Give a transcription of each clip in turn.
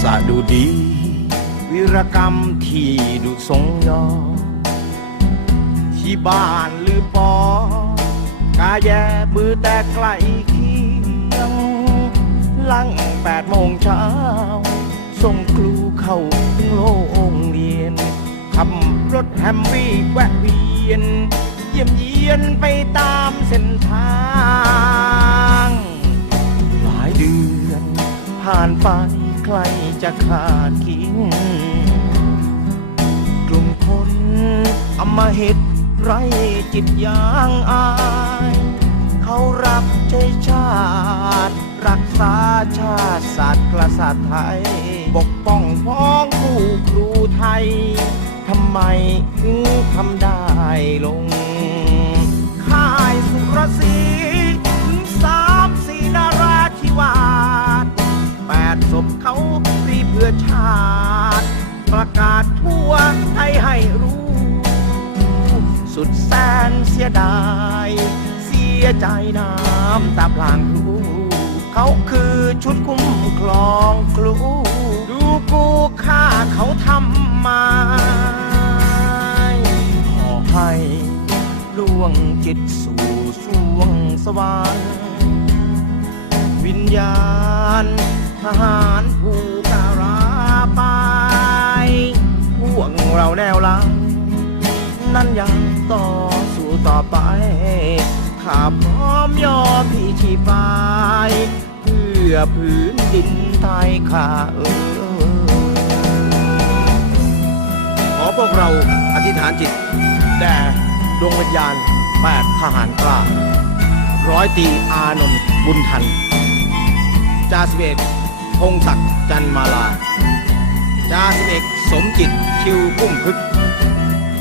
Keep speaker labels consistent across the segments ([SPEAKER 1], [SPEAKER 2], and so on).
[SPEAKER 1] สะดูดี วิรกรรมที่ดุสงยอ ที่บ้านหรือปอกาแย่บือแต่ไกลเคียงหลังแปดโมงเช้า ส่งครูเข้าโรงเรียน ขับรถแฮมวี่แวะเวียน เยี่ยมเยียนไปตามเส้นทาง หลายเดือน ผ่านไปใครจะขาดคิงกลุ่มคนอำมาหิต ไรจิตยางอาย เขารักใจชาติ รักษาชาติศาสตร์กษัตริย์ไทย ปกป้องพ้องคู่ครูไทย ทำไมถึงทำได้ลง ค่ายสุรศรีถึงสามสีนาราธิวาสแปดศพเขาฟรีเพื่อชาติ ประกาศทั่วไทยให้ สุดแสนเสียดาย เสียใจน้ำตาพลางครูเขาคือชุดคุ้มครองครู ดูกูฆ่าเขาทำมาขอให้ล่วงจิตสู่สวงสวรรค์วิญญาณทหารผู้การาไปพวกเราแนวหลัง นั่นยังต่อสู้ต่อไป ข้าพร้อมยอมพี่ชีพาย เพื่อพื้นดินไทยข้าเออขอพวกเราอธิษฐานจิต แด่ดวงวิญญาณแปดทหารกล้าร้อยตีอานนท์บุญทันจ่าสิบเอกพงศักดิ์จันมาลาจ่าสิบเอกสมจิตคิวพุ่มพึกษ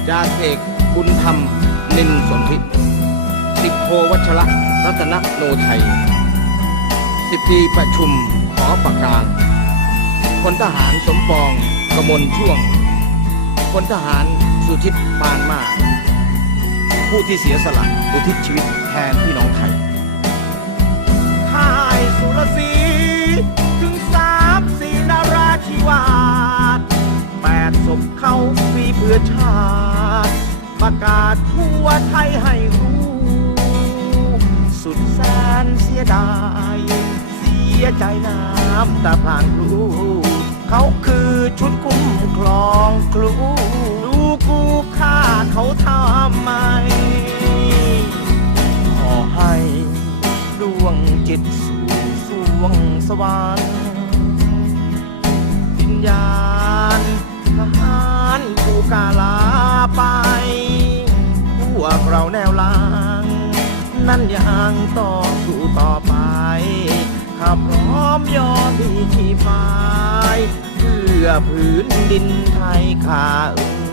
[SPEAKER 1] จาเอกบุญธรรม นินสนธิสิบโทวัชระรัตนโนไทย สิบตีประชุมขอปากกลางพลทหารสมปองกมลช่วงพลทหารสุทิตปานมากผู้ที่เสียสละอุทิศชีวิตแทนพี่น้องไทยค่ายสุรศรีถึงสามสีนาราธิวาสแปดศพเขาฟีเพื่อชาติ กาศทั่วไทยให้รู้ สุดแสนเสียดาย เสียใจน้ำตาพลางครูเขาคือชุดคุ้มครองครูดูกูฆ่าเขาทำไม ขอให้ดวงจิตสู่สวงสวรรค์วิญญาณทหารผู้กาลา เราแนวลาง นั่นยังต่อสู้ต่อไป ขับพร้อมยอมที่ชีพาย เพื่อพื้นดินไทยข้าเอ